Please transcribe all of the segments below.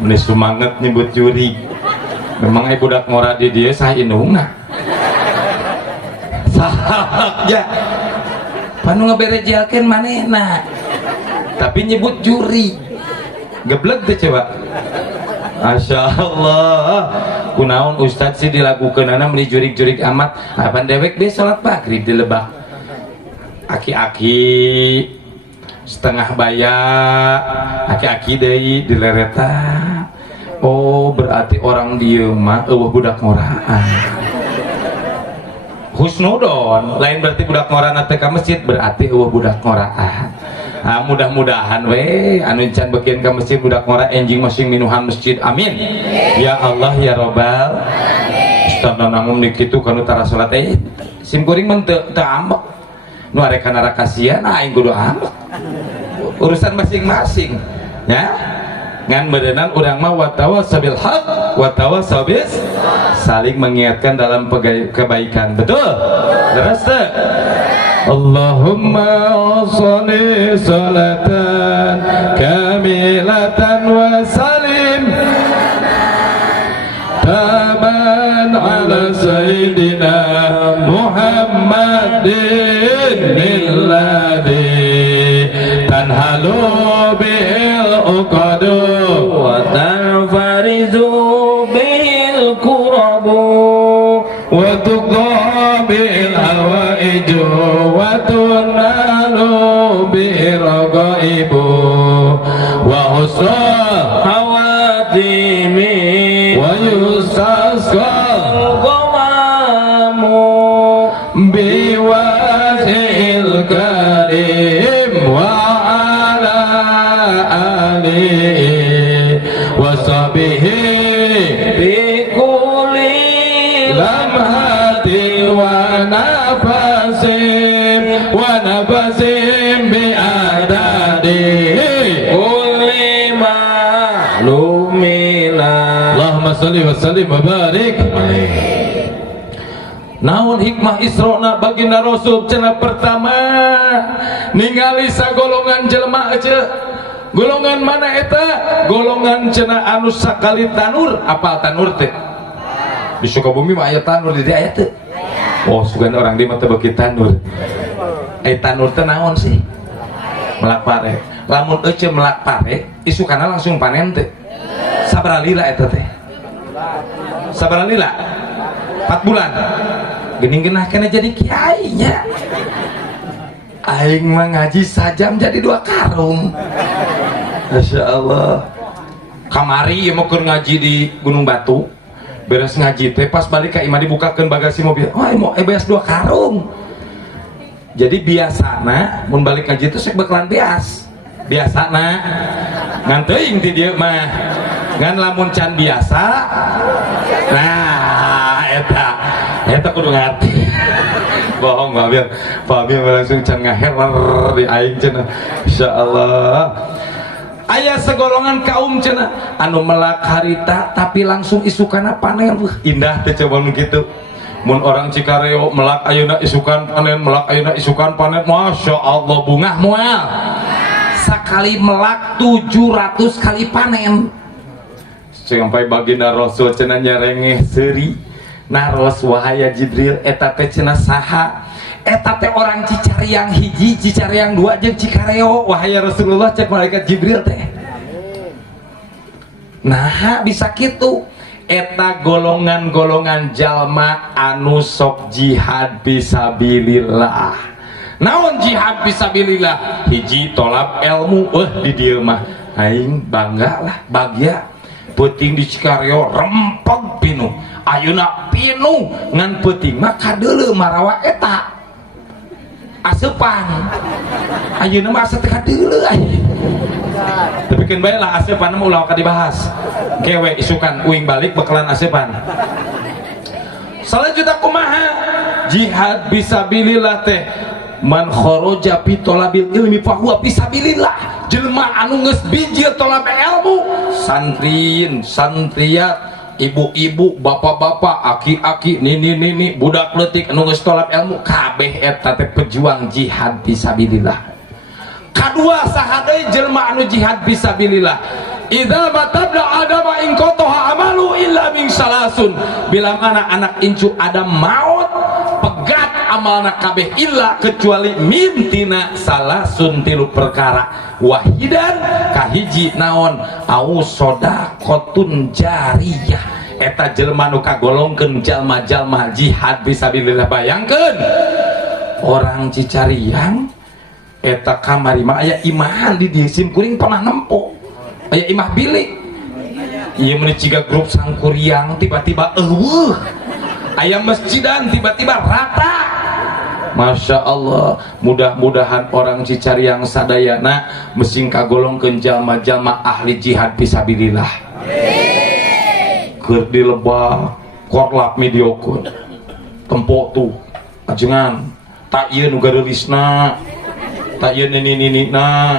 Ini semangat nyebut juri. Memang ibu budak ngora di dia saya indungna. Salah ya. Panu ngeberejelkeun manehna. Tapi nyebut juri. Geblek teh coba. Masya Allah. Kunaon ustad sih dilakukeunana meuli jurig-jurig amat. Apan dewek deh salat maghrib di Lebak. Aki-aki setengah bayak, aki-aki deui di lereta. Oh, berarti orang dieu mah eueuh budak ngoraan. Husnudon, lain berarti budak ngoraan teh ka masjid, berarti eueuh budak ngoraan. Nah, mudah-mudahan we anu can bekeun ka masjid budak ngora enjing masing minuhan masjid. Amin. Ya Allah ya Rabbal. Ustaz nangum di kitu kanu tara salat sim kuring mah teu ambek. Nu arek kana rakasian aing kudu ambek. Urusan masing-masing. Ya. Ngan berenang urang mah watawasabil haq watawasabis saling mengingatkan dalam kebaikan. Betul? Terus teh Allahumma sholli salatan kamilatan wa salim taman ala sayyidina Muhammadin alladhi tanhalu bil uqadu wa tanfarizu bil kurabu wa tuqabil hawaiju wa tunalu biraqaibu wa husnul hawatimi wa yustasqal ghamamu biwajhil karim wa ala alihi wa sahbihi bikulli lamhati wa nafasim bi'adadihi kulli ma'lumila. Allahumma salli wa sallim wa barik. Naon hikmah Isrona baginda Rasul cenah pertama ningali sagolongan jelema aja. Golongan mana eta? Golongan cenah anu sakali tanur. Apal tanur teh? Di Sukabumi mah aya tanur di aya teh. Oh, sugan orang di mata beuki tanur. Tanur teh naon sih? Melak pare. Lamun ece melak pare, isukana langsung panen teh. Sabaraha lila eta teh? Sabaraha lila? 4 bulan. Geuning geunah kana jadi kiai nya. Aing mah ngaji sajam jadi 2 karung. Masya Allah. Kamari ieu mah keur ngaji di Gunung Batu. Beres ngaji teh pas balik ka imah dibukakeun bagasi mobil. Oh, mau beas 2 karung. Jadi biasana mun balik ngaji teh sek bakalan beas. Biasana ngan teuing ti dieu mah. Ngan lamun can biasa. Nah, eta kudu ngarti. Bohong Fabio langsung can ngaheler di aing cenah. Insyaallah. Aya segolongan kaum cenah anu melak harita tapi langsung isukana panen. Indah teh coba nu kitu. Mun orang Cikareo melak ayeuna isukan panen, melak ayeuna isukan panen. Masya Allah bungah moal. Sakali melak 700 kali panen. Sampai baginda Rasul cenah nyarengeh seuri. Naros wahaya Jibril eta teh cenah saha? Eta teh orang Cicariang hiji, Cicariang 2 jeung Cikareo. Wahai Rasulullah cek malaikat Jibril teh. Nah, bisa kitu. Eta golongan-golongan jalma anu sok jihad fisabilillah. Naon jihad fisabilillah? Hiji tolab ilmu. Di dieu mah aing bangga lah, bagya. Peuting di Cikareo rempeg pinu. Ayeuna pinu ngan peuting mah kadeuleu marawa eta. Asepan ayeuna mah asa teh kadeuleu aya. Tapi kan bae lah asepan mah ulah ka dibahas. Kewe isukan uing balik bakalan asepan. Salanjutna kumaha? Jihad fisabilillah teh man kharaja fi talabil ilmi fa huwa fisabilillah. Jelema anu geus bijil talab ilmu, santrin, santriat, ibu-ibu, bapak-bapak, aki-aki, nini-nini, budak leutik anu geus talab ilmu, kabeh eta teh pejuang jihad fisabilillah. Kadua saha deui jelema anu jihad fisabilillah? idza batabla adama in qataha amalu illa min salasun, bila mana anak incu Adam maut pegat amalna kabeh illa kecuali mintina salasun tilu perkara, wahidan kahiji naon au sodaqotun jariyah, eta jelema nu kagolongkeun jalma-jalma jihad fisabilillah. Bayangkeun orang Cicariang eta kamari mah aya imahan di dieu sim kuring pernah nempo aya imah bilik ieu meni ciga grup sangkuriang tiba-tiba eueuh aya masjidan tiba-tiba rata. Masya Allah, mudah-mudahan orang Cicariang sadayana mesin kagolongkeun jalma-jalma ahli jihad fisabilillah. Keur di lebah korlap mediokun tempo tuh ajengan tak ieu nu garelisna tak ieu nini-ninina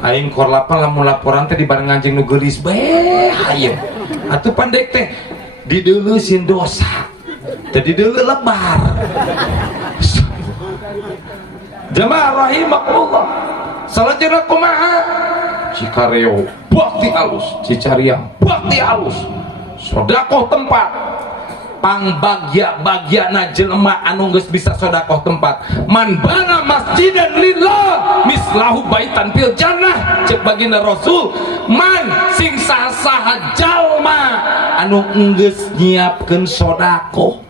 aing korlapa lamun laporan teh dibarengan jeung nu geulis bae hayeun atuh pandek teh dideuleusin dosa teh dideuleu lebar. Jamaah rahimakumullah, salajengna kumaha Cikareo bakti alus, Cicariang bakti alus, sodakoh tempat pangbagya-bagyana jelema anu geus bisa sodakoh tempat. Man bana masjidan lillah mislahu baitan fil jannah, cek baginda Rasul, man sing saha jalma anu geus nyiapkeun sodakoh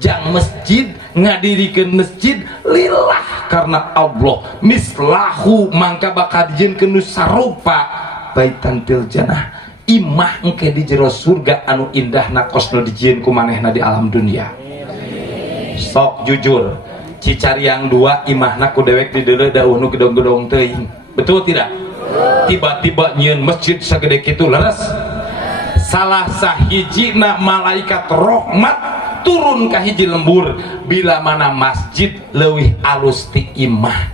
jang masjid ngadirikeun masjid lillah karena Allah, mislahu mangka bakal dijieunkeun nu sarupa baitan fil jannah, imah engke di jero surga anu indahna kosna dijieun ku manehna di alam dunia. Sok jujur Cicariang 2 imahna ku dewek di deuleu dauh nu gedong-gedong teuing, betul tidak? Tiba-tiba nyieun masjid sagede kitu leres, salah sahijina malaikat rahmat turun ka hiji lembur bila mana masjid leuwih alus ti imah.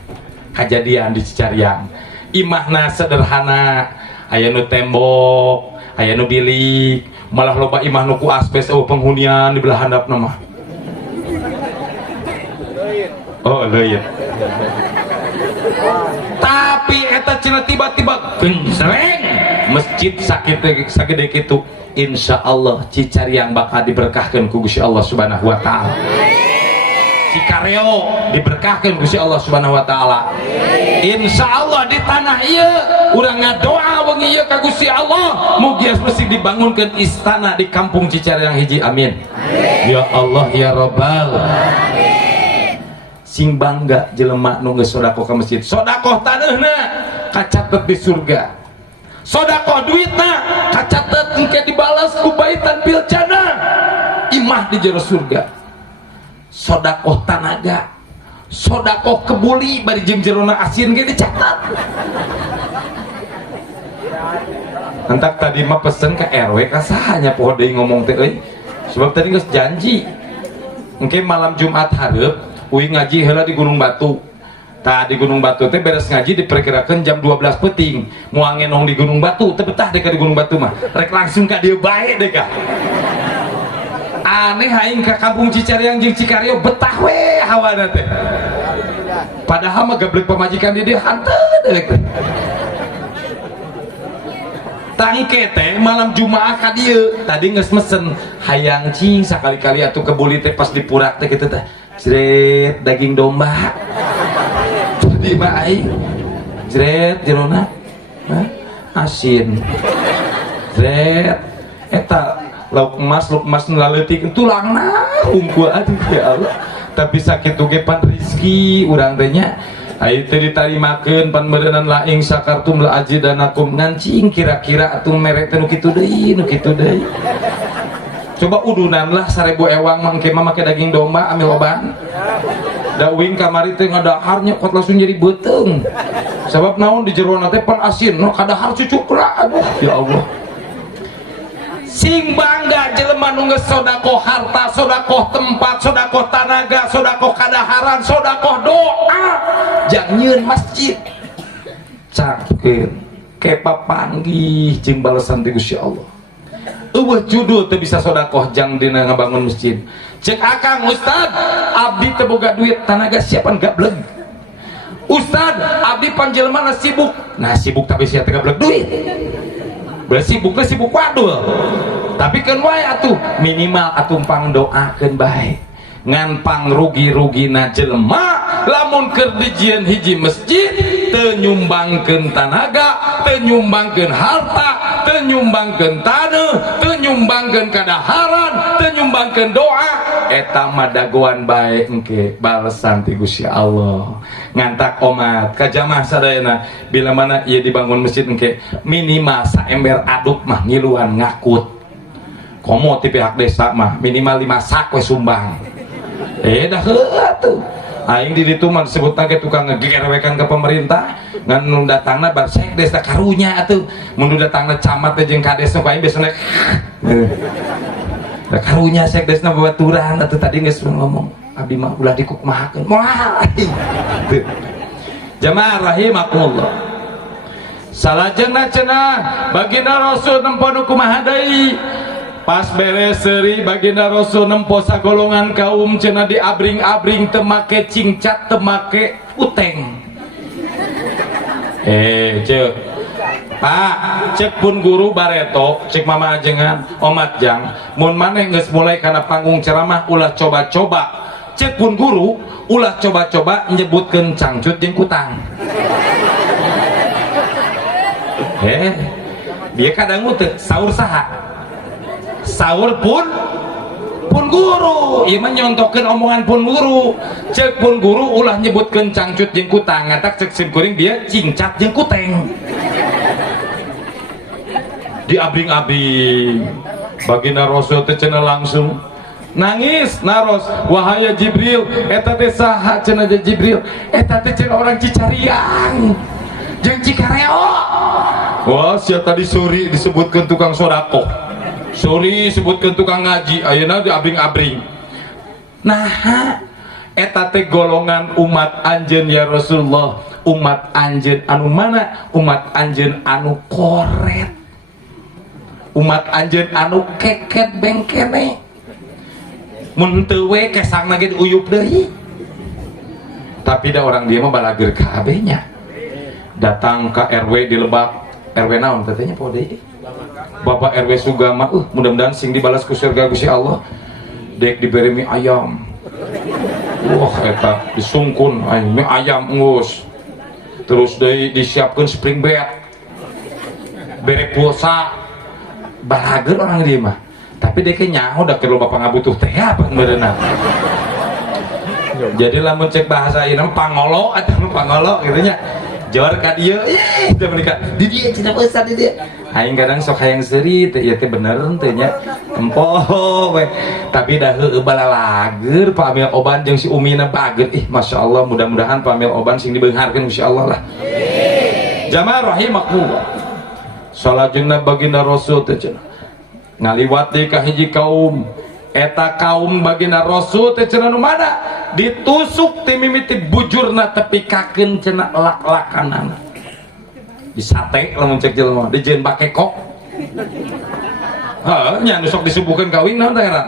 Kajadian di Cicariang imahna sederhana, aya nu tembok, aya nu bilik, malah loba imah nu ku asbes penghunian di belah handapna mah. Oh leuyeut. Tapi eta cenah tiba-tiba gencreng masjid sagede kitu, insya Allah Cicariang bakal diberkahkan ku Gusti Allah Subhanahu wa taala. Cikareo diberkahkan Gusti Allah Subhanahu wa taala. Insya Allah di tanah ieu urang ngadoa wengi ieu ka Gusti Allah mugi mesti dibangunkeun istana di kampung Cicariang hiji, amin. Ya Allah ya Rabbal alamin. Sing bangga jelema nu geus sedekah ka masjid, sedekah taneuhna kacatet di surga, sedekah duitna kacatet engke dibalas ku baitan fil jannah, imah di jero surga. Sedekah tanaga, sedekah kebuli bari jeung jerona asin ge dicatat. Entak tadi mah pesen ke RW ka sahanya poho deui ngomong teh euy, sebab tadi geus janji engke malam Jumat hareup uing ngaji heula di Gunung Batu. Tah di Gunung Batu teh beres ngaji diperkirakan jam 12 peuting. Moal ngenong di Gunung Batu teh betah deh ka di Gunung Batu mah. Rek langsung ka dieu bae deh ka. Aneh aing ka kampung Cicariang jeung Cikareo betah we hawana teh. Padahal mah gablek pamajikan di dieu hanteu deuk. Tangke teh malam Jumaah ka dieu tadi geus mesen hayang cing sakali-kali atuh kebuli teh pas dipurak teh kitu teh. Jret daging domba tadi mah aing jret jerona asin jret eta lauk emas nu laleutik tulangna unggul aduh ya Allah. Tapi sakitu ge pan rezeki urang teh nya aya teh ditarimakeun pan meureunna laing sakartum la ajidanakum ngancing kira-kira atuh mere teh nu kitu deui coba udunan lah 1000 ewang mangke mah make daging domba amil oban da uing kamari teh ngadaharnya kot langsung jadi beuteng sabab naon di jero na teh pan asin no kadahar cucukra aduh ya Allah. Sing bangga jelema nu geus sedekah harta, sedekah tempat, sedekah tanaga, sedekah kadaharan, sedekah doa jang nyieun masjid cakeun ke papanggih jeung balesan ti Gusti Allah. Eueuh judul teu bisa sedekah jang dina ngabangun masjid. Cek akang Ustad, abdi teu boga duit, tanaga siapan gableng. Ustad, abdi panjelmana sibuk. Nah, sibuk tapi sia teu gableng duit. bersibuk wadul tapi kan wae atuh minimal atuh pang doakeun bae ngan pang rugi-rugina jelema lamun keur dijieun hiji masjid teu nyumbangkeun tanaga teu nyumbangkeun harta teu nyumbangkeun taneuh teu nyumbangkeun kadaharan teu nyumbangkeun doa eta mah dagoan bae engke balesan ti Gusti Allah ngantak omat ka jamaah sadayana bila mana ieu dibangun masjid engke minimal saember aduk mah ngiluan ngakut komo ti pihak desa mah minimal 5 sak we sumbang dah tuh aing di ditu mah disebut ge tukang ngegerewekan ke pemerintah ngan nu datangna bar sekdes da karunya atuh mun nu datangna camat jeung kades nu aing biasana da karunya sekdesna babaturan atuh tadi geus ngomong abdi mah ulah dikukmahakeun moal jamaah rahimakumullah salajengna cenah baginda Rasul nempo kumaha deui pas beres seuri baginda Rasul nempo sagolongan kaum cenah di abring-abring teu make cingcat teu make uteng ceuk Pak cek pun guru bareto cek mama ajengan omat jang mun maneh geus mulai kana panggung ceramah ulah coba-coba cek pun guru ulah coba-coba nyebutkeun cangcut jeung kutang dia kadang teu saur saha sahur pun guru ieu mah nyontokeun omongan pun guru cek pun guru ulah nyebutkeun cangcut jeung kutang ngatak cek sim kuring dia cingcat jeung kuteng di abring-abring baginda Rasul teh cenah langsung nangis naros wahaya Jibril eta teh saha cenah Jibril eta teh cenah orang Cicariang jeung Cikareo wah sia tadi suri disebutkeun tukang sodaqoh suri sebutkeun tukang ngaji ayeuna di abring-abring nah eta teh golongan umat anjeun ya Rasulullah umat anjeun anu mana umat anjeun anu koret umat anjeun anu keket bengkene mun teu we kesangna ge diuyup deui tapi da orang dia mah balager kabeh nya datang ke RW di Lebak RW naon tetenya poe deui Bapak RW Sugama mudah-mudahan sing dibalas ku surga Gusti Allah dek diberi mie ayam wah eta disungkun mie ayam enggus terus deui disiapkeun spring bed bere pulsa balager orang dia mah tapi dek nyaho da keur loba pangabutuh teh apa beuneuh jadi lamun cek bahasa ieu pangolo atawa pangolo kitu nya jor ka dieu teh menika di dieu cenah ustad di dieu aing kadang sok hayang seuri teh ieu teh bener teh nya empoh we tapi dah heueuh balalager Pak Amil Oban jeung si Umina bageut masyaallah mudah-mudahan Pak Amil Oban sing dibeungharkeun insyaallah lah jamaah rahimakumullah salajengna baginda Rasul teh cenah ngaliwat deui ka hiji kaum eta kaum baginda Rasul teh cenah nu mana ditusuk ti mimiti bujurna tepikakeun cenah lak-lakanana disate lamun cek jelema dijieun bakekok nya nu sok disubuhkeun kawin naon teh era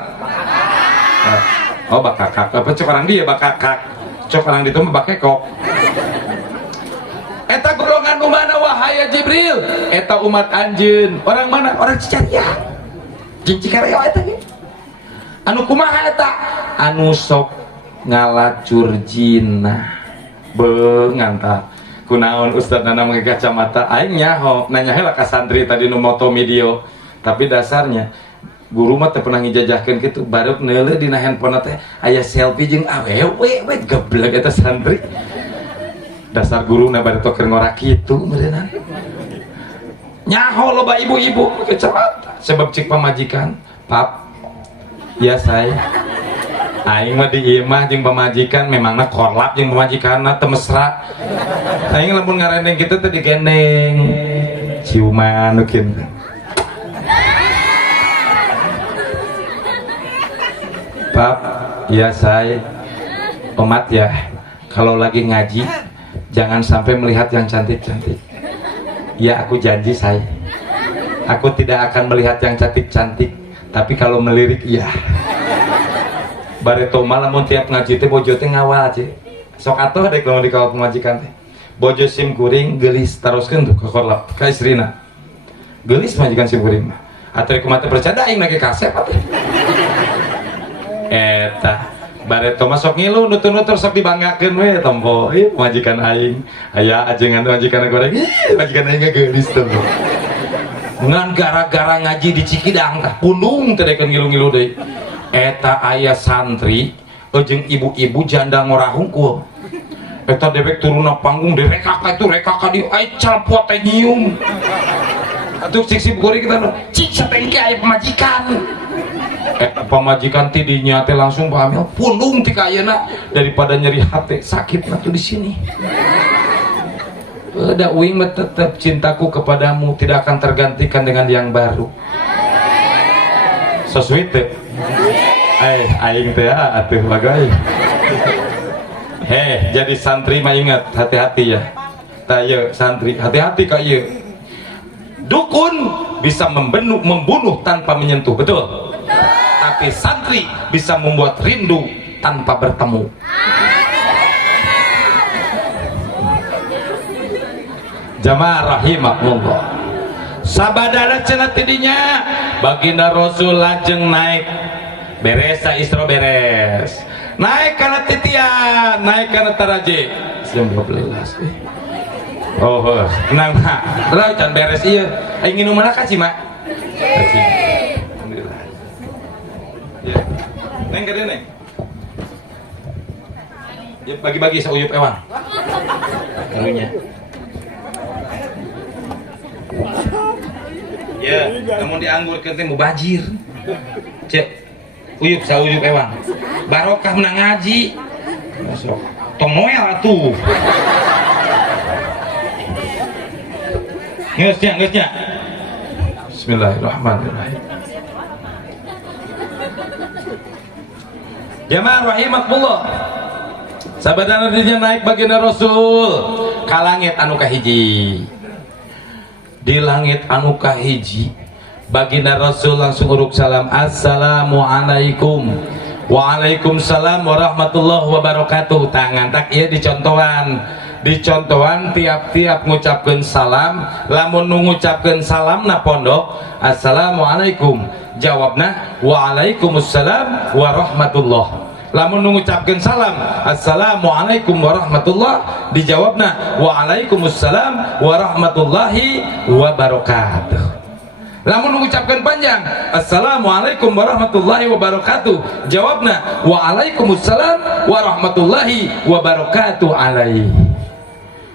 oh bakakak apa cok orang dia bakakak cok orang ditu mah bakekok eta golongan nu mana wahaya Jibril eta umat anjeun orang mana orang Cicariang jeung Cikareo eta ge anu kumaha eta anu sok ngalacur jinah beunganta kunaon Ustad nana make kacamata aing nyaho nanya heula ka santri tadi nu moto video tapi dasarnya guru mah teh pernah ngijajahkeun kitu baru neuleuh dina handphone teh aya selfie jeung awewe we geblek eta santri dasar guruna bari teu keur ngora kitu meureunna nyaho loba ibu-ibu kacamata sebab cik pamajikan pap ya saya aing mah di imah jeung pamajikan memangna korlap jeung pamajikanna teu mesra aing lamun ngarendeng kitu teh digendeng ciuman mungkin pap ya saya umat ya kalau lagi ngaji jangan sampai melihat yang cantik-cantik ya aku janji saya aku tidak akan melihat yang cantik-cantik tapi kalau melirik iya bareto malah mun tiap ngaji teh bojo teh ngawal aja sok atuh dek lamun dikawal pemajikan teh bojo sim kuring geulis taroskeun tuh ke korlap ka istrina Geulis majikan simkuring mah. Atuh kumaha teu percaya aing nage kasep atuh. Eta bareto masuk ngilu nutur-nutur sok dibanggakeun we tompo. Ieu majikan aing. Aya ajengan majikan goreng. Majikan aing geulis tuh. Ngan gara-gara ngaji di Cikidang tah pundung teh dekeun ngilu-ngilu deui. Eta aya santri jeung ibu-ibu janda ngorahung ku. Eta debek turun panggung direka ka itu reka ka di ai calpot teh nyium. Atuh cik si bukuri kita cik satengke aya pamajikan. Pamajikan ti dinya teh langsung pamil pundung ti ka ayeuna daripada nyeri hati sakit atuh di sini. Udah uing tetap cintaku kepadamu tidak akan tergantikan dengan yang baru. So sweet teh. Aing teh atuh bagai. Jadi santri mah ingat hati-hati ya. Taya santri hati-hati ka ieu. Dukun bisa membunuh tanpa menyentuh, betul? Tapi santri bisa membuat rindu tanpa bertemu. Jamaah rahimakumullah. Sabadana cenah tidinya baginda Rasul lajeng naik beres sa Isra beres. Naik kana titian, naik kana taraje. Jam 12. Oh, tenang mak. Terus can beres ieu. Aing nginum mana kaci mak? Kaci. Alhamdulillah. Ya. Neng gede neng. Ya bagi-bagi sauyup ewang. Karunya. Ya, namun dianggurkeun teh mubajir. Cek. Uyup sauyup ewang. Barokah menang ngaji. Masuk. Tong noel atuh. Ngeusnya. Bismillahirrahmanirrahim. Jamaah rahimakumullah. Sabadana dinya naik baginda Rasul ka langit anu kahiji. Di langit anu kahiji baginda Rasul langsung uruk salam, assalamualaikum. Waalaikumsalam warahmatullahi wabarakatuh. Tangan tak ieu dicontohan tiap-tiap ngucapkeun salam. Lamun nu ngucapkeun salam na pondok assalamualaikum, jawabna waalaikumsalam warahmatullah. Lamun nu ngucapkeun salam assalamualaikum warahmatullah, dijawabna waalaikumsalam warahmatullahi wabarakatuh. Lamun mengucapkan panjang assalamualaikum warahmatullahi wabarakatuh, jawabna waalaikumsalam warahmatullahi wabarakatuh alaihi.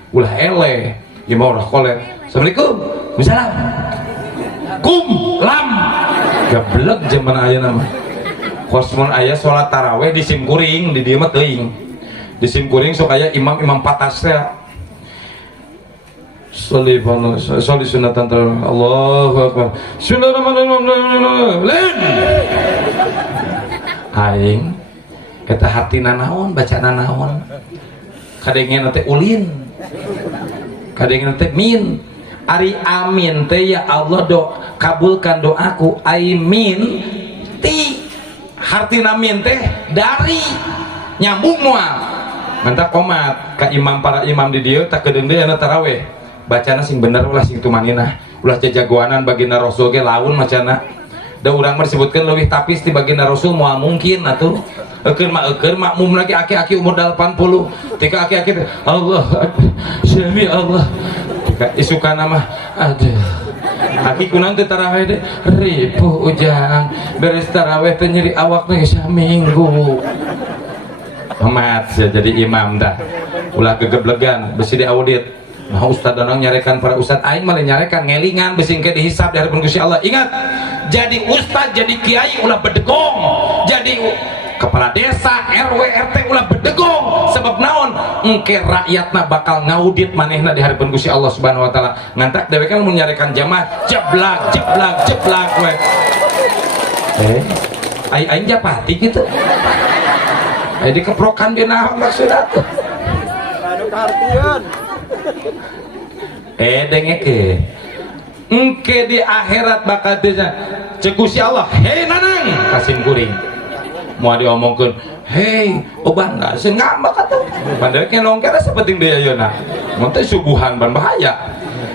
Ulah ele ieu mah urang kolet. Assalamualaikum. Misalam. Kum lam. Gablek zaman ayeuna mah. Kosmon aya salat tarawih di simkuring di dieu mah teuing. Di simkuring sok aya imam patas teh. Sholli sunatan Allahu akbar. Bismillahirrahmanirrahim. Aing eta hartina naon, bacana naon? Kadengen teh ulin. Kadengen teh min. Ari amin teh ya Allah kabulkan doaku. Aimin ti hartina min teh dari nyambung moal. Mantap komat ka imam para imam di dieu tak kedeundeun tarawih. Bacana sing bener ulah sing tumaninah, ulah jajagoanan baginda Rasul ge laun macana. Da urang mah disebutkeun leuwih tapis ti baginda Rasul moal mungkin atuh. Eukeun makmum lagi aki-aki umur 80. Tika aki-aki Allah Syami Allah. Tika isukana mah aduh. Aki kunaon teh tarawih teh ripuh ujang. Beres tarawih teh nyeri awak teh saminggu. Amat jadi imam dah. Ulah gegeblegan besi diaudit. Nah ustad danang nyarekan para ustad aing malah nyarekan ngelingan besing ke dihisab di hadapan Gusti Allah. Ingat, jadi ustad jadi kiai ulah bedegong, jadi kepala desa RW RT ulah bedegong. Sebab naon? Engke rakyatna bakal ngaudit manehna di hadapan Gusti Allah Subhanahu wa taala. Ngantak dewek kan mun nyarekan jamaah jeblak we. Aing japati kitu. Aya dikeprokan di naon maksudna tuh. Anu kahartieun. Dengeke engke di akhirat bakal desa cek Gusti Allah, hei nanang kasim kuring mau diomongkeun, hei oban enggak sengambak atuh padahal kenong kira sepenting deui ayeuna mun teh subuhan ban bahaya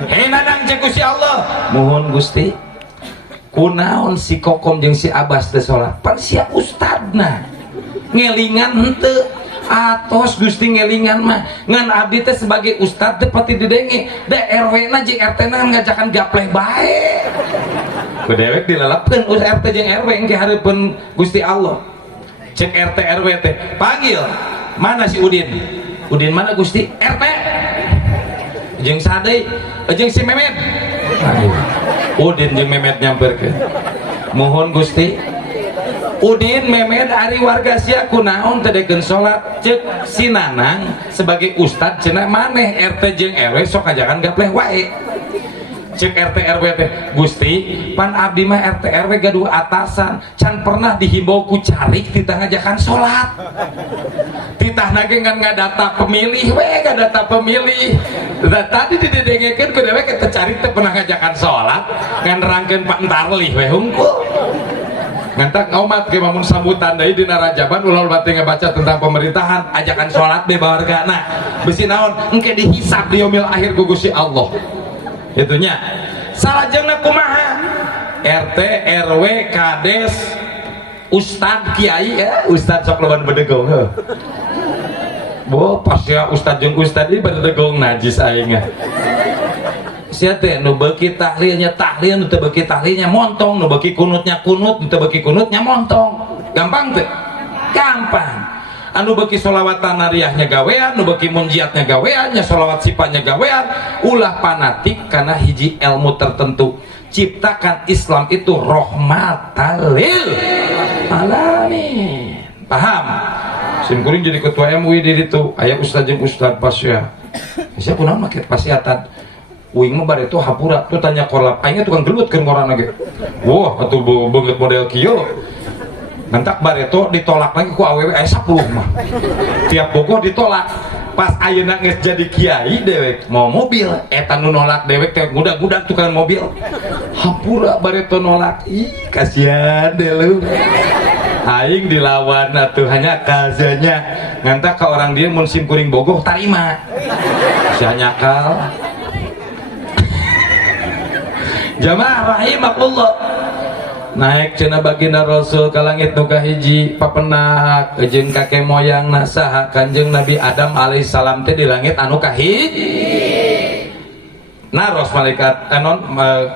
hei nanang cek Gusti Allah mohon Gusti kunaon si kokom jeung si abas teh salat pan sia ustadna ngelingan henteu atos Gusti ngelingan mah ngan abdi teh sebagai ustad teh pati didenge da RW na jeung RT na ngajakan gapleh bae ku dewek dilalapkeun RT jeung RW engke hareupeun Gusti Allah cek RT RW teh panggil mana si Udin mana Gusti RT jeung sadai jeung si Memet Udin jeung Memet nyamperkeun mohon Gusti Udin Memet ari warga sia kunaon teu dekeun salat ceuk si Nanang sebagai ustad cenah maneh RT jeung RW sok ajakan gapleh wae cek RT RW teh Gusti pan abdi mah RT RW gaduh atasan can pernah dihimbau ku carik titah ngajakan salat titah nage ngan ngadata pemilih we ngadata pemilih da tadi didengekeun ku dewek eta carik teh pernah ngajakan salat ngan nerangkeun Pak Entarlih we hungkul ngantak ngomat ke mamun sambutan deui dina Rajaban ulah bati ngabaca tentang pemerintahan ajakan salat deh bawargana bisi naon engke dihisab di yaumil akhir ku Gusti Allah itunya salajengna kumaha RT RW kades ustad kiai ya ustad sok loban bedegong heuh bo pas ya ustad jeung ustad ieu bedegong najis aing sia teh nu beuki tahlilnya tahlil nu teu beuki tahlilnya montong nu beuki kunutnya kunut nu teu beuki kunutnya montong gampang teh gampang anu beuki sholawatan nariyahnya gawean nu beuki munjiatnya gawean nya sholawat sifatnya gawean ulah fanatik karena hiji ilmu tertentu ciptakan Islam itu rahmatan lil alamin paham sim kuring jadi ketua MUI di ditu aya ustaz jeung ustaz pasya sia kunaon make pasiatan uing mah bare itu hapura tuh tanya korlap aingnya tukang gelut ke ngorana ge wah atuh beungeut model kieu mentak bare itu ditolak lagi ku awewe aya 10 mah tiap Bogor ditolak pas ayeuna geus jadi kiai dewek mau mobil eta nu nolak dewek teh budak-budak tukang mobil hapura bare itu nolak ih kasihan deh lu aing dilawan atuh hanya kazanya ngantak ka orang dia mun sim kuring bogoh tarima sia nyakal jamaah rahimakumullah naik cenah baginda Rasul ka langit nu kahiji papenak jeung kakek moyangna saha Kanjeng Nabi Adam alaihissalam teh di langit anu kahiji naros malaikat anon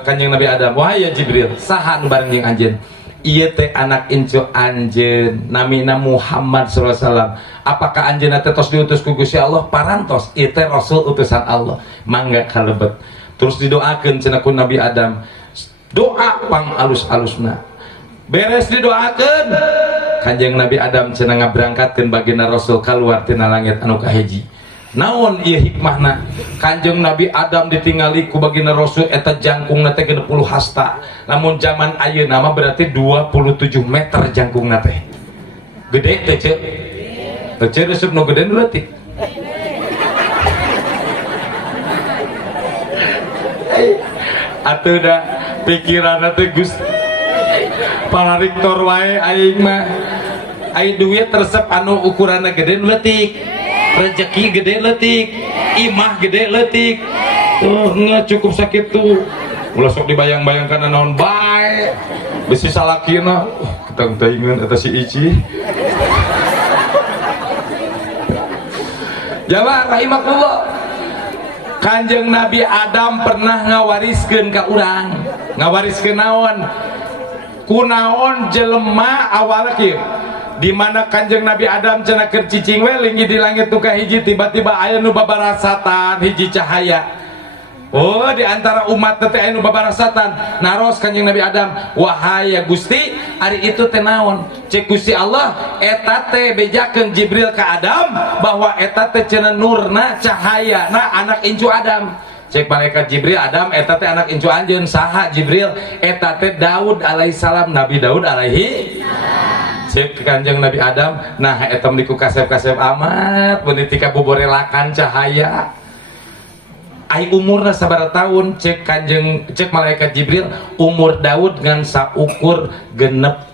Kanjeng Nabi Adam wahai ya Jibril saha nu bareng jeung anjeun ieu teh anak incu anjeun namina Muhammad sallallahu alaihi wasallam apakah anjeunna teh tos diutus ku Gusti Allah parantos ieu teh rasul utusan Allah mangga kalebet terus didoakeun cenah ku Nabi Adam doa pang alus-alusna beres didoakeun Kanjeng Nabi Adam cenah ngaberangkatkeun baginda Rasul kaluar tina langit anu kahiji naon ieu hikmahna Kanjeng Nabi Adam ditingali ku baginda Rasul eta jangkungna teh 60 hasta namun zaman ayeuna mah berarti 27 meter jangkungna teh gede teh ceuk teh ceuk resep nu gede nu leutik atuh da pikiranna teh Gus para rektor wae aing mah ai duit resep anu ukuranna gede leutik rezeki gede leutik imah gede leutik nggak cukup sakit tuh ulah sok dibayang-bayangkan naon bae besi salakina kita taingan eta si Ici jamaah rahimakumullah Kanjeng Nabi Adam pernah ngawariskeun ka urang ngawariskeun naon kunaon jelema awalna kieu di mana Kanjeng Nabi Adam cenah keur cicing we linggi di langit nu kahiji tiba-tiba aya nu babarasatan hiji cahaya oh di antara umat teh aya nu babarasatan naros Kanjeng Nabi Adam wahai ya Gusti ari itu teh naon cek Gusti Allah eta teh bejakeun Jibril ka Adam bahwa eta teh cenah nurna cahayana anak incu Adam cek malaikat Jibril Adam eta teh anak incu anjeun saha Jibril eta teh Daud alaihissalam Nabi Daud alaihi cek Kanjeng Nabi Adam nah eta meniku kasep-kasep amat benetika boborelakan cahaya ai umurna sabaraha tahun cek malaikat Jibril umur Daud ngan saukur 60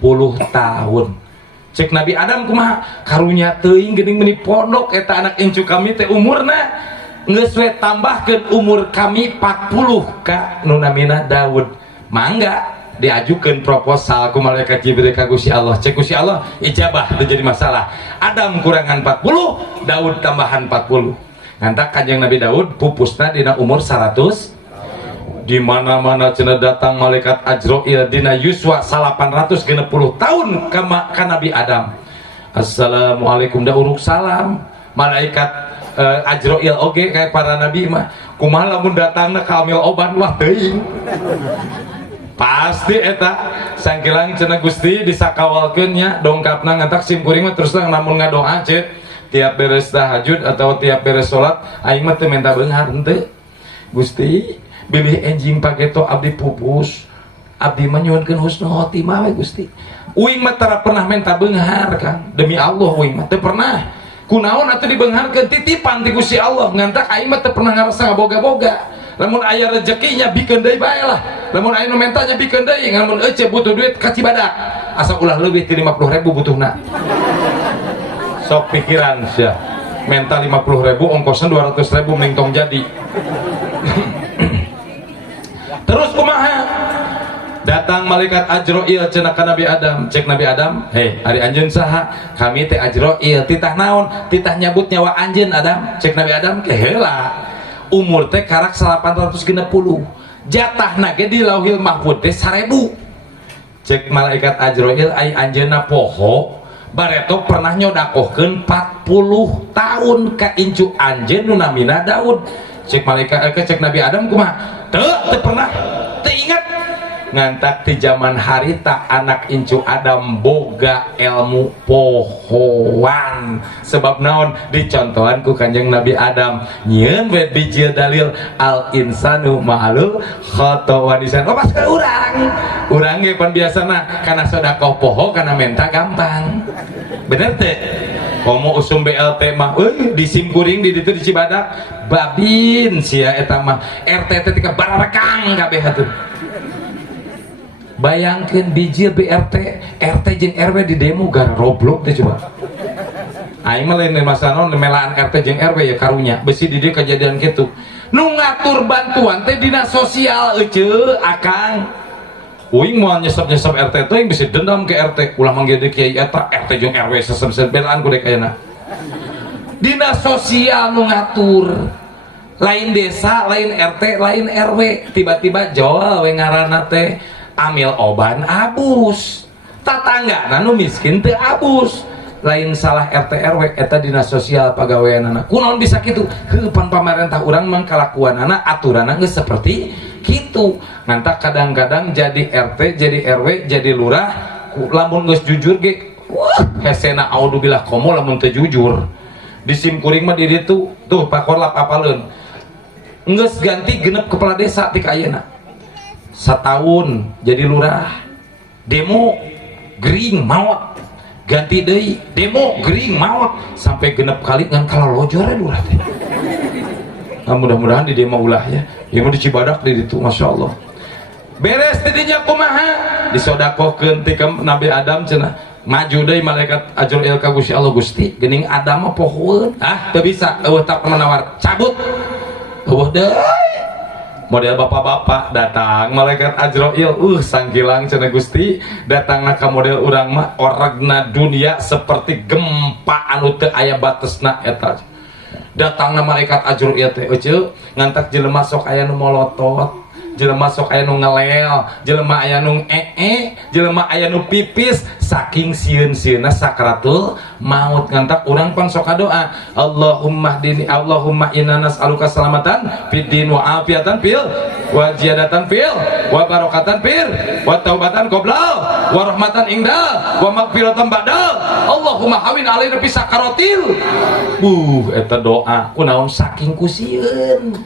tahun cek Nabi Adam kumaha karunya teuing geuning meuni pondok eta anak incu kami teh umurna geus we tambahkeun umur kami 40 ka nu namina Daud. Mangga diajukeun proposal ku malaikat Jibril ka Gusti Allah. Cek Gusti Allah ijabah teu jadi masalah. Adam kurangan 40, Daud tambahan 40. Ngantak Kanjeng Nabi Daud pupusna dina umur 100. Di mana-mana cenah datang malaikat Ajrail dina yuswa 860 tahun ka Nabi Adam. Assalamualaikum da uruk salam. Malaikat Ajrail oge kayak para nabi mah kumaha lamun datangna ka amil obat wah teuing. Pasti eta sangkilang cenah Gusti disakawalkeun nya dongkapna ngatak simkuring mah terus lamun ngadoa ceuk tiap beres tahajud atau tiap beres salat aing mah teu menta beunghar henteu. Gusti bilih enjing pageto abdi pupus abdi mah nyuwunkeun husnul khotimah we Gusti. Uing mah tara pernah menta beunghar kan demi Allah uing mah teu pernah kunaon atuh dibeungharkeun titipan ti Gusti Allah ngantak aing mah teu pernah ngarasa ngaboga-boga. Lamun aya rezekinya bikeun deui bae lah. Lamun aya nu mentanya bikeun deui, lamun ece butuh duit ka Cibadak. Asa ulah leuwih ti 50.000 butuhna. Sok pikiran sia. Menta 50.000 ongkosna 200.000 mending tong jadi. Terus kumaha? Datang malaikat Ajrail cenah ka Nabi Adam. Cek Nabi Adam, "Hei, ari anjeun saha?" "Kami teh Ajrail." "Titah naon?" "Titah nyabut nyawa anjeun Adam." Cek Nabi Adam, "Ke heula. Umur teh karak 860 jatahna ge di Lauhil Mahfuz teh 1000." Cek malaikat Ajrail, "Ai anjeunna poho bareto pernah nyodakohkeun 40 tahun ka incu anjeun nu namina Daud." Cek malaikat cek Nabi Adam kumaha? Teu pernah teu ingat. Ngantak di zaman harita anak incu Adam boga ilmu pohoan sebab naon dicontohan ku Kanjeng Nabi Adam nyieun we biji dalil al insanu ma'alul khata nisan. Oh pas urang ge pan biasana kana sedekah poho kana menta gampang bener teh. Komo usum BLT mah euy di simkuring di ditu di Cibadak babin sia eta mah RT teh tika bararekang kabeh atuh. Bayangkan biji BRT RT jeung RW di demo gara roblok teh coba. Aing mah lain masalah melaan RT jeung RW ya karunya besi di dieu kejadian kitu. Nu ngatur bantuan teh dinas sosial euceu akang. Uing moal nyesep-nyesep RT teh bisa dendam ke RT. Ulah manggil di kiai eta RT jeung RW sesem-sesem belaan ku dek ayeuna. Dinas sosial nu ngatur. Lain desa, lain RT, lain RW. Tiba-tiba Jawa we ngaranna teh amil oban abus, tatanggana nu miskin teu abus. Lain salah RT RW eta dinas sosial pagaweanana. Kunaon bisa kitu? Heuh pan pamarentah urang mah kalakuanana aturanna geus seperti kitu. Ngantak kadang-kadang jadi RT, jadi RW, jadi lurah lamun geus jujur ge wah hesena auzubillah komo lamun teu jujur. Di simkuring mah di ditu tuh Pak Korlap apaleun. Geus ganti genep kepala desa ti ayeuna. Setahun jadi lurah demo gering maut ganti deui demo gering maut sampai genep kali ngan kalau lojore lurah teh. Nah, mudah-mudahan di demo ulah ya mau di Cibadak di ditu Masya Allah beres tidinya kumaha disodakohkeun ti ka Nabi Adam cenah maju deui malaikat Ajrail ka Gusti Allah. Gusti geuning Adam mah pohoeun teu bisa eueuh tak menawar cabut eueuh deui. Model bapak-bapak datang malaikat Ajrail sangkilang cenah Gusti datangna ka model urang mah oragna dunia seperti gempa anu teu aya batesna eta. Datangna malaikat Ajrail teh euceu ngantak jelema sok aya nu molotot, jelema sok aya nu ngelel, jelema aya nu jelema aya nu pipis saking sieun-sieunna sakratul maut. Ngantak urang pan sok doa Allahumma hdini Allahumma inna nas'aluka salamatan fid din wa afiatan fil wa ziyadatan fil wa barakatan fil wa taubatan qoblal wa rahmatan ingdal wa maghfiratan ba'dal Allahumma hawin alaina fi sakaratil. Eta doa kunaon saking kusieun.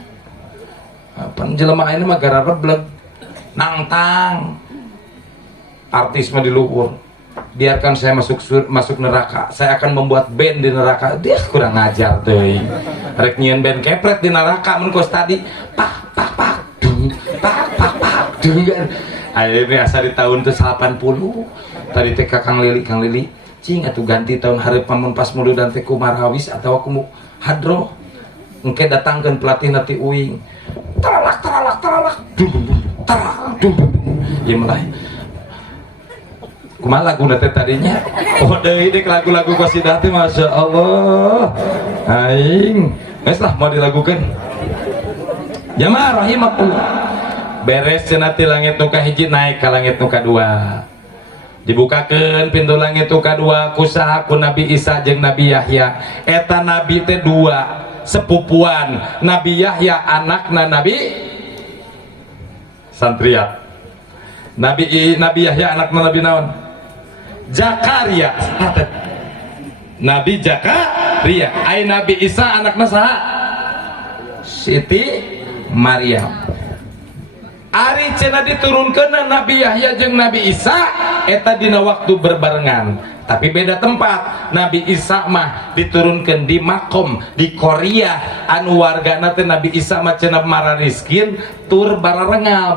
Pan jelema ini mah gara rebleg nangtang artis mah di luhur biarkan saya masuk neraka saya akan membuat band di neraka. Dia kurang ngajar teuing rek nyieun band kepret di neraka mun kos tadi pak dung ayeuna asa di tahun teh 80 tadi teh Kang Lili cing atuh ganti tahun hareup pamun pas muludan teh ku marawis atawa ku hadroh engke datangkeun pelatih nanti uing taralak ieu mah kumaha laguna teh tadinya oh deui dek lagu-lagu qasidah teh masyaallah aing geus lah mau dilagukeun jamaah rahimakumullah beres cenah ti langit nu kahiji naik ka langit nu kadua dibukakeun pintu langit nu kadua ku saha ku Nabi Isa jeung Nabi Yahya eta nabi teh dua sepupuan Nabi Yahya anakna Nabi Santriat Nabi Yahya anakna Nabi naon Zakaria Nabi Zakaria ai Nabi Isa anakna saha Siti Maryam ari cenah diturunkeun Nabi Yahya jeung Nabi Isa eta dina waktu berbarengan tapi beda tempat. Nabi Isa mah diturunkan di makom di Korea anu wargana teh Nabi Isa mah cenah marariskin tur barengal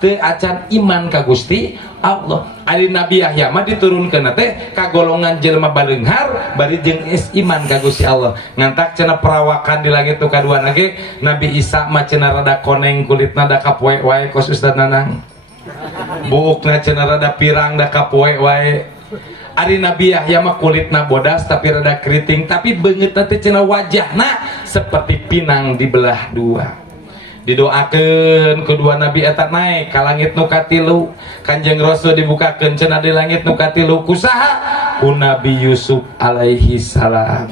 teu acan iman ka Gusti Allah. Ari Nabi Yahya mah diturunkeun teh ka golongan jelema baleunghar bari jeung iman ka Gusti Allah. Ngantak cenah perawakan di langit nu kadua ge Nabi Isa mah cenah rada koneng kulitna da kapoe wae kos Ustaz Nanang. Buukna cenah rada pirang da kapoe wae. Ari Nabi Yahya mah kulitna bodas tapi rada keriting tapi beungeutna teh cenah wajahna seperti pinang dibelah dua. Didoakeun kedua nabi eta naik ka langit nu katilu. Kanjeng Rasul dibukakeun cenah di langit nu katilu ku saha? Ku Nabi Yusuf alaihi salam.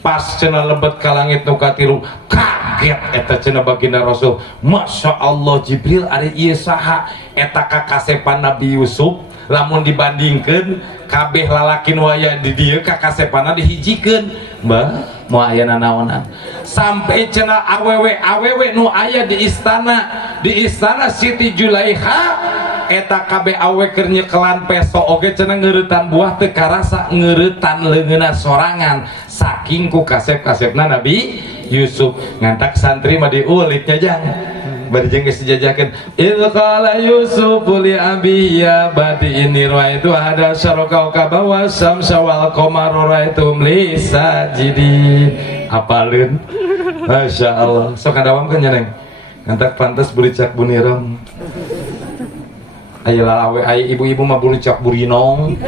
Pas cenah lebet ka langit nu katilu kaget eta cenah baginda Rasul. Masya Allah Jibril ari ieu saha? Eta kakasepan Nabi Yusuf. Lamun dibandingkeun kabeh lalaki nu aya di dieu kakasepana dihijikeun mbah moal aya nanaonan sampai cenah awewe nu aya di istana Siti Julaiha eta kabeh awewe keur nyekelan peso oge cenah ngeuretan buah teu karasa ngeuretan leungeunna sorangan saking ku kasep-kasepna Nabi Yusuf. Ngantak santri mah diulitnya jang bari jeung geus dijajakeun idz qala yusufu li abiya badi ini raaitu hada syaraka kabawa samsa wal qamara raaitum li sajidin apaleun masyaallah sok kadawamkeun nya neng ngantak pantes bulicak bunirong aya lalawe aya ibu-ibu mah bulicak burinong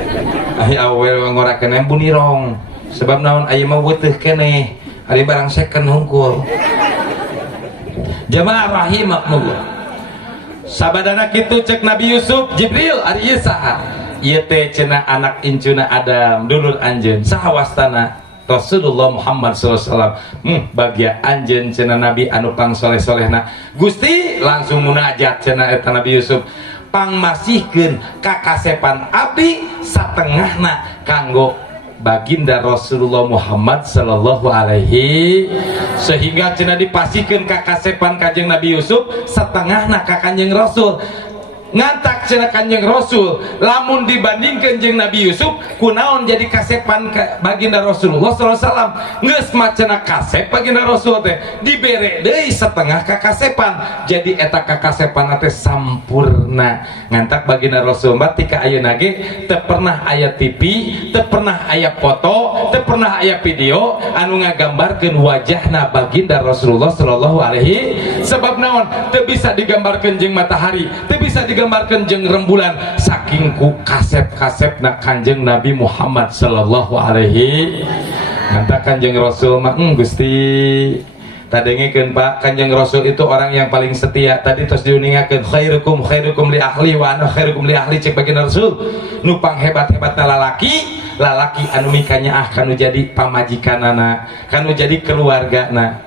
aya awe ngorakeun bunirong sebab naon aya mah weuteuh keneh ari barang second hungkul. Jamaah rahimakumullah sabadana kitu cek Nabi Yusuf Jibril ari ieu saha ieu teh cenah anak incuna Adam dulur anjeun saha wastana Rasulullah Muhammad sallallahu alaihi wasallam bagia anjeun cenah Nabi anu pangsoleh-solehna Gusti langsung munajat cenah eta Nabi Yusuf pangmasihkeun kakasepan abdi satengahna kanggo baginda Rasulullah Muhammad sallallahu alaihi sehingga cenah dipasikeun ka kasepan Kanjeng Nabi Yusuf setengahna ka Kanjeng Rasul. Ngantak cenah Kanjeng Rasul lamun dibandingkeun jeung Nabi Yusuf kunaon jadi kasepan baginda Rasulullah sallallahu alaihi wasallam geus macenah kasep baginda Rasul teh dibere deui setengah ka kasepan jadi eta ka kasepan teh sampurna. Ngantak baginda Rasul mati ka ayeuna ge teu pernah aya TV teu pernah aya foto teu pernah aya video anu ngagambarkeun wajahna baginda Rasulullah sallallahu alaihi sebab naon teu bisa digambarkeun jeung matahari teu bisa digambarkeun jeung rembulan saking ku kasep-kasepna Kanjeng Nabi Muhammad sallallahu alaihi ngantak Kanjeng Rasul mah Gusti tadengekeun Pak Kanjeng Rasul itu orang yang paling setia tadi terus diuningakeun khairukum li ahli wa ana khairukum li ahli cek baginda Rasul nu panghebat-hebatna lalaki anu mikanyaah kanu jadi pamajikanana kanu jadi keluargana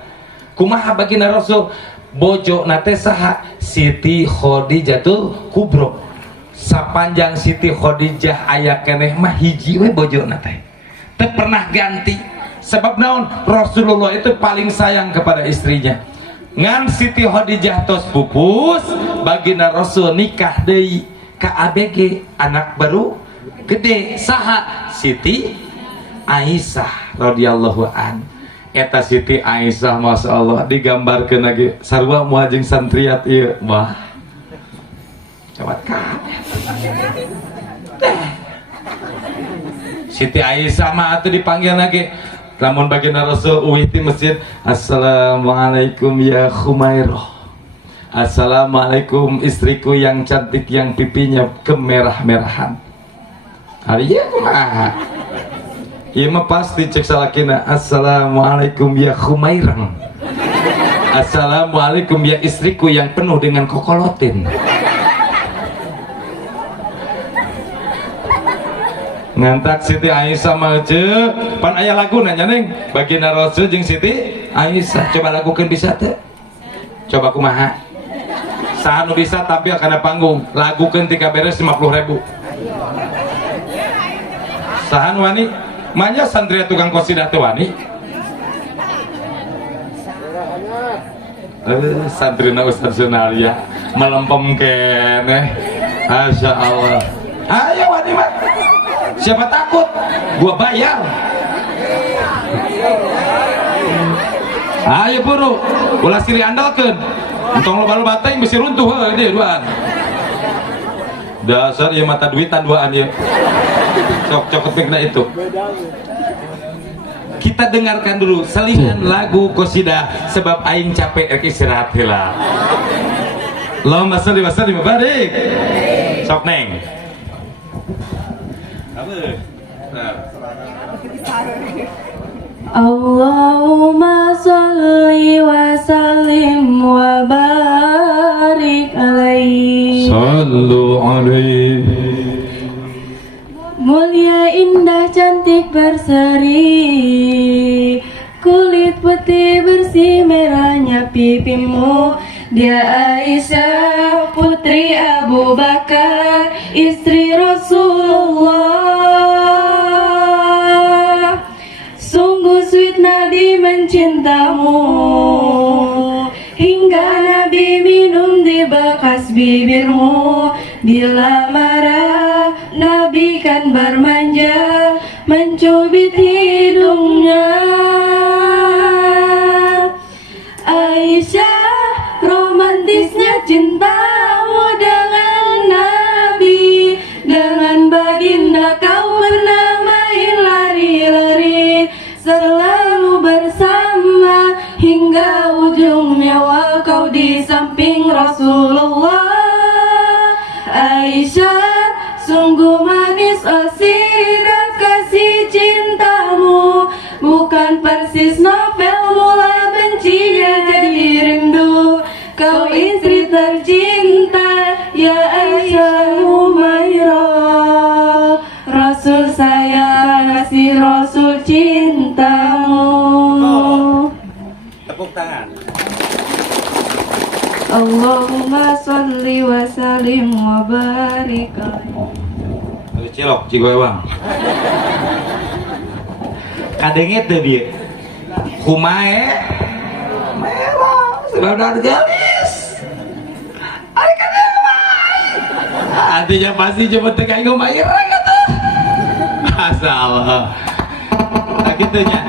kumaha baginda Rasul bojo nate saha Siti Khadijatul Kubro sapanjang Siti Khadijah aya keneh mah hiji we bojo nate teu pernah ganti sebab naon Rasulullah itu paling sayang kepada istrinya ngan Siti Khadijah tos pupus baginda Rasul nikah deui ka ABG anak baru gede saha Siti Aisyah radhiyallahu an eta Siti Aisyah masya Allah digambarkeun lagi sarua muajeng santriat ieu wah cawat kabeh Siti Aisyah mah atuh dipanggil lagi lamun baginda Rasul uwih ti masjid, assalamualaikum ya Khumairah, assalamualaikum istriku yang cantik yang pipinya kemerah-merahan. Hari ya kumaha? Ieu mah pasti cek salakina, assalamualaikum ya Khumairah, assalamualaikum ya istriku yang penuh dengan kokolotin. Ngantak Siti Aisyah mah ceu pan aya lagu nanya neng baginda Rasul jeung Siti Aisyah, coba lagukeun bisa teh, coba kumaha saha nu bisa tampil kana panggung lagukeun tika beres 50.000 saha nu wani manya santri tukang qosidah teh wani santrina Ustaz Sunaria melempem keneh, masya Allah. Ayo wani mah siapa takut gua bayar. Ayo buru ulah silih andalkeun entong loba-loba teh mesti runtuh heuh deui duaan. Dasar ieu mata duitan duaan ieu. Cok pikna itu. Kita dengarkan dulu salinan lagu qosidah sebab aing capek rek istirahat heula. Allahumma shalli wa sallim wa barik. Sok neng. Allahumma sholli wa sallim wa barik alaihi. Sallu alaihi. Mulia indah cantik berseri, kulit putih bersih merahnya pipimu. Dia Aisyah putri Abu Bakar, istri Rasulullah. Sungguh sweet Nabi mencintamu, hingga Nabi minum di bekas bibirmu. Bila marah Nabi kan bermanja, mencubit hidungnya. Aisyah, romantisnya cintamu dengan Nabi, dengan baginda kau pernah main lari-lari, selalu bersama hingga ujung nyawa kau di samping Rasulullah. Aisyah, sungguh manis qasidah kasih cintamu, bukan persis novel mula bencinya jadi rindu. Kau istri tercinta ya Aisyah Humairah, Rasul sayang kasih Rasul cintamu. Tepuk tangan. Allahumma sholli wa sallim wa barik alaihi. Cilok Cigoewang. Kadenge teu bieu. Kumae merah sebab galis. Ari kadenge mah. Artinya pasti cepet teh kayak Humairah kata. Masalah. Nah kitu nya.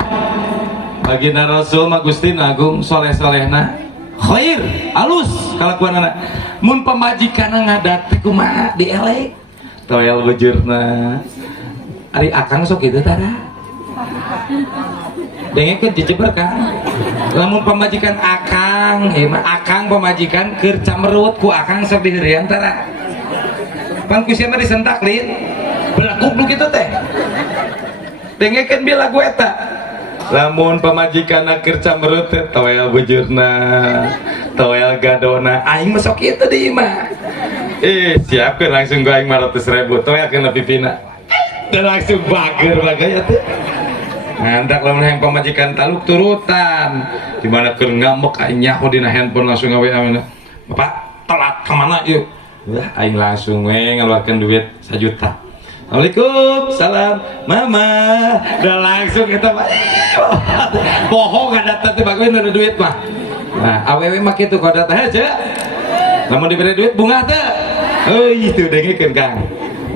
Baginda Rasul mah Gusti Agung soleh-solehna. Khair, alus kalakuanana. Mun pamajikanna ngadat teh kumaha dielek. Toel bujurna. Ari akang sok kitu tara. Dengekeun dijeber Kang. Lamun pamajikan akang, akang pamajikan keur camerut ku akang sok diheureun tara. Pan ku sia mah disentak lin. Belah goblok kitu teh. Dengekeun bi lagu eta. Lamun pamajikan keur camerut teh toel bujurna, toel gadona, aing masuk kitu deui mah. Siapkeun langsung gua aing 500.000 toel kana pipina. Dan langsung bager bagaya teh. Ngandak lamun hayang pamajikan taluk turutan. Di mana keur ngambek aing nyaho dina handphone langsung ngawe amana. Bapak, telat ka mana ieu? Wah, aing langsung we ngaluarkeun duit 1 juta. Assalamualaikum, salam, mama. Udah langsung kita bohong nggak datang tiba tiba ada duit mah. Nah, awewe mah gitu kau datang aja. Namun diberi duit bunga tuh. Oh itu dengerin Kang.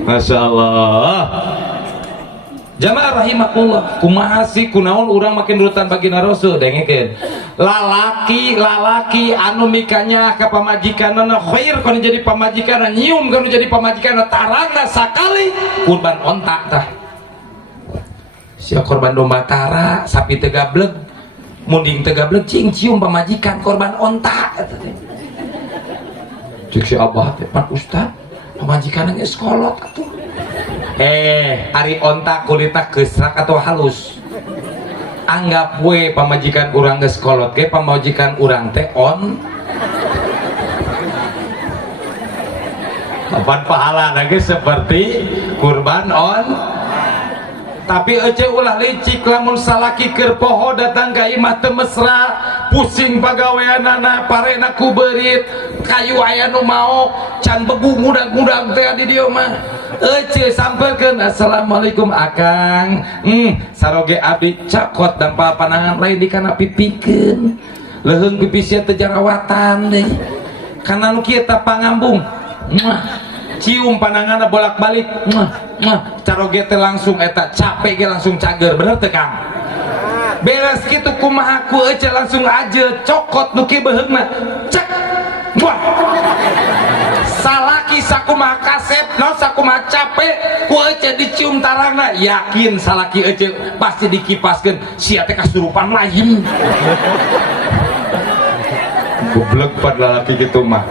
Masya Allah. Jamaah rahimakumullah, kumaha sih kunaon urang makin nurutan baginda Rasul dengekeun. Lalaki anu mikanya ka pamajikanna khair kana jadi pamajikanna nyium kana jadi pamajikanna tarangna sakali kurban ontak tah. sia korban domba tara sapi teu gableg munding teu gableg cing cium pamajikan korban onta cik si abah teh pan ustad pamajikan geus kolot atuh ari onta kulitna geusrak atau halus anggap we pamajikan urang geus kolot ge pamajikan urang teh on kapan pahala lagi seperti kurban on tapi ece ulah licik lamun salaki keur poho datang ka imah teu mesra pusing pagaweanana parena ku beurit kayu aya nu maok can begu mudag-mudag teh di dieu mah ece sampelkeun assalamualaikum akang saroge abdi cakot dampal panangan lain di kana pipikeun leuheung pipi sia teu jarawatan deui kana nu kieu teh pangambung cium pandanganna bolak-balik caroge teh langsung eta capek ge langsung cager bener teh Kang beres kitu kumaha ku ece langsung aja cokot nu kieu beheungna cek wah salaki sakumaha kasep no sakumaha capek ku ece dicium tarangna yakin salaki ece pasti dikipaskeun sia teh kasurupan lain goblok pada laki gitu mah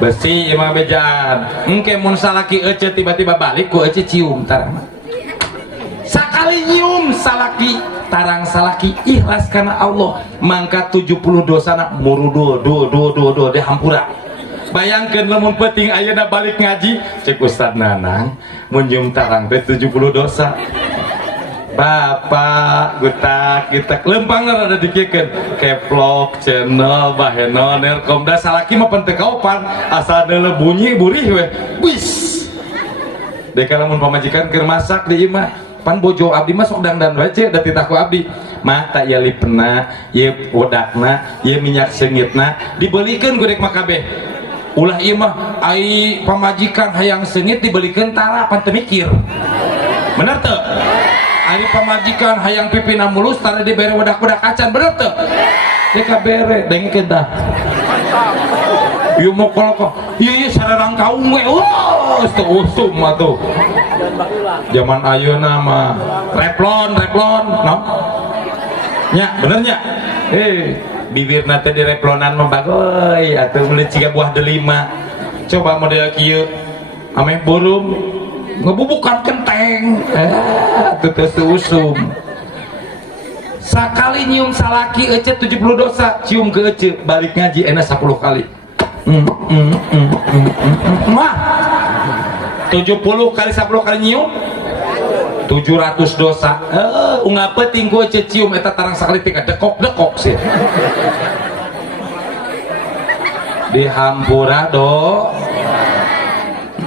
besi imah bejan engke mun salaki ece tiba-tiba balik ku ece cium tarang sakali nyium salaki tarang salaki ikhlas karena Allah mangka 70 dosana murudo do dihampura bayangkeun lamun peuting ayeuna balik ngaji cek Ustad Nanang mun nyium tarang teh 70 dosa Bapak gutak kita lempang rada dikikeun keplok channel baheno nerkom da salaki mah penteu kaopan asal deuleu bunyi burih we wis deka lamun pamajikan keur masak di imah pan bojo abdi mah sok dangdan wae ce da titah ku abdi mah tak ieu lipna ieu wedakna ieu minyak seungitna dibelikeun ku dek mah kabeh ulah ieu mah ai pamajikan hayang seungit dibelikeun tara pan teu mikir bener teu ari pamajikan hayang pipina mulus tara dibere wedak-wedak acan bener teu deka bere dengkeun tah ieu mah kolok ieu sararang kaung we teu usum mah tuh zaman ayeuna mah replon no nya bener nya bibirna teh direplonan mah bagoy atuh meuli ciga buah delima coba model kieu ame burung ngebubukan kenteng tetes usum sakali nyium salaki ece 70 dosa cium ke ece balik ngaji enak 10 kali mah 70 kali 10 kali nyium 700 dosa unggah peting ku ece cium eta tarang sakali tika dekok sih dihampura do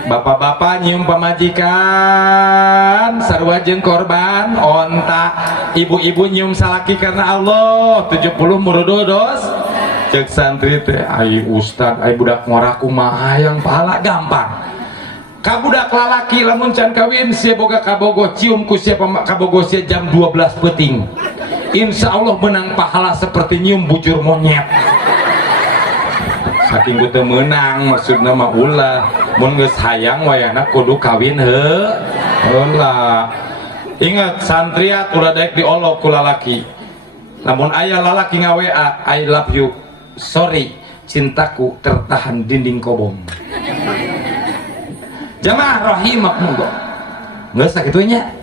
bapak-bapak nyium pamajikan sarua jeung korban onta ibu-ibu nyium salaki karena Allah 70 murudo dos cek santri teh ai ustad ai budak ngora kumaha yang pahala gampang kabudak lalaki lamun can kawin sia boga kabogo cium ku sia kabogo sia jam 12 peuting insya Allah menang pahala seperti nyium bujur monyet saking ku teu meunang maksudna mah ulah mun geus hayang wayahna kudu kawin heula ingat santriat ulah daek diolok ku lalaki lamun aya lalaki ngawa I love you sorry cintaku tertahan dinding kobong jamaah rahimak monggo geus sakitu nya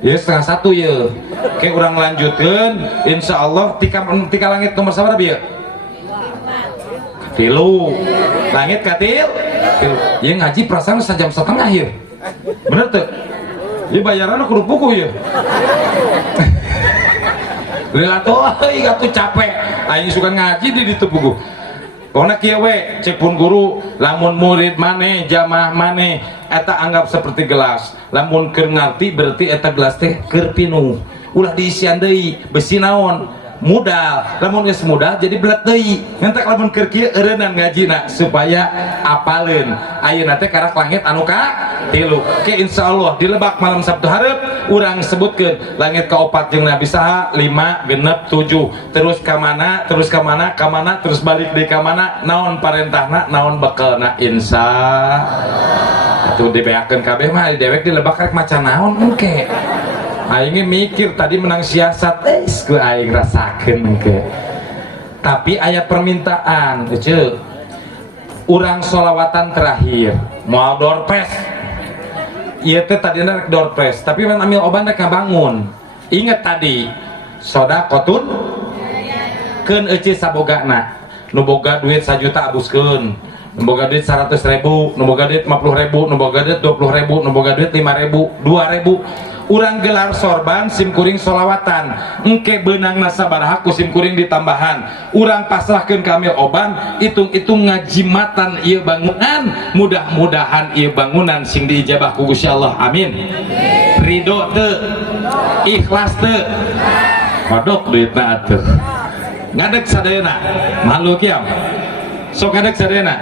ya 12:30 ya ke urang lanjutkeun insyaallah tika langit nomor sabaraha bieu tilu langit katil ya ngaji perasaan sajam setengah ya bener tuh ya bayaran kudu buku ya lihat tuh gak tuh capek aing suka ngaji di ditu buku pokoknya kieu we cek pun guru lamun murid maneh jamaah maneh eta anggap seperti gelas lamun keur ngarti berarti eta gelas teh keur pinuh ulah diisian deui besi naon modal lamun geus modal jadi belet deui ngantek lamun keur kieu eureunnan ngajina supaya apaleun ayeuna teh karak langit anu ka tilu ke insyaallah di Lebak malam Sabtu hareup urang sebutkeun langit kaopat jeung nabi saha 5 genep 7 terus ka mana terus balik deui ka mana naon parentahna naon bekelna insyaallah atuh dibeakeun kabeh mah dewek di Lebak rek macan naon engke aing mikir tadi menang siasat ku aing rasakeun ke. Tapi aya permintaan ce urang sholawatan terakhir moal dorpes ieu teh tadina rek dorpes tapi mun amil oban rek ngabangun. Ingat tadi sodaqotun keun eueuh sabogana nu boga duit 1 juta abuskeun, nu boga duit 100.000, nu boga duit 50.000, nu boga duit 20.000, nu boga duit 5.000, 2.000. Urang gelar sorban sim kuring sholawatan engke beunangna sabaraha ku sim kuring ditambahan urang pasrahkeun ka amil oban hitung-hitung ngajimatan ieu bangunan mudah-mudahan ieu bangunan sing diijabah ku Gusti Allah amin. Ridho teu ikhlas teu kodok duitna atuh ngadeg sadayana makhluk kiam sok ngadeg sadayana